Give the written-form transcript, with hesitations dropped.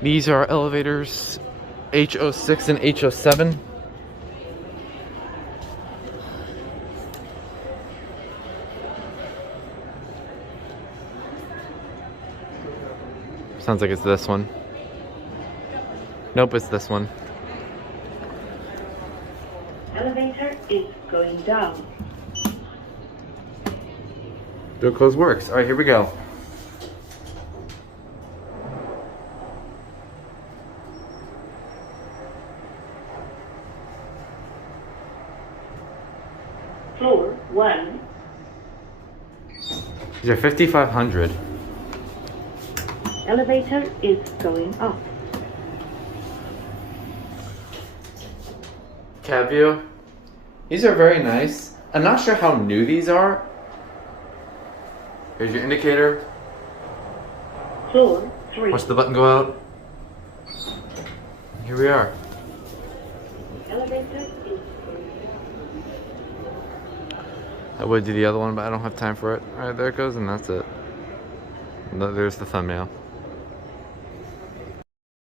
These are elevators HO6 and HO7. Sounds like it's this one. Nope, it's this one. Elevator is going down. Door close works. All right, here we go. Floor 1. These are 5,500. Elevator is going up. Cab view. These are very nice. I'm not sure how new these are. Here's your indicator. Floor 3. Watch the button go out. Here we are. Elevator is I would do the other one, but I don't have time for it. Alright, there it goes, and that's it. There's the thumbnail.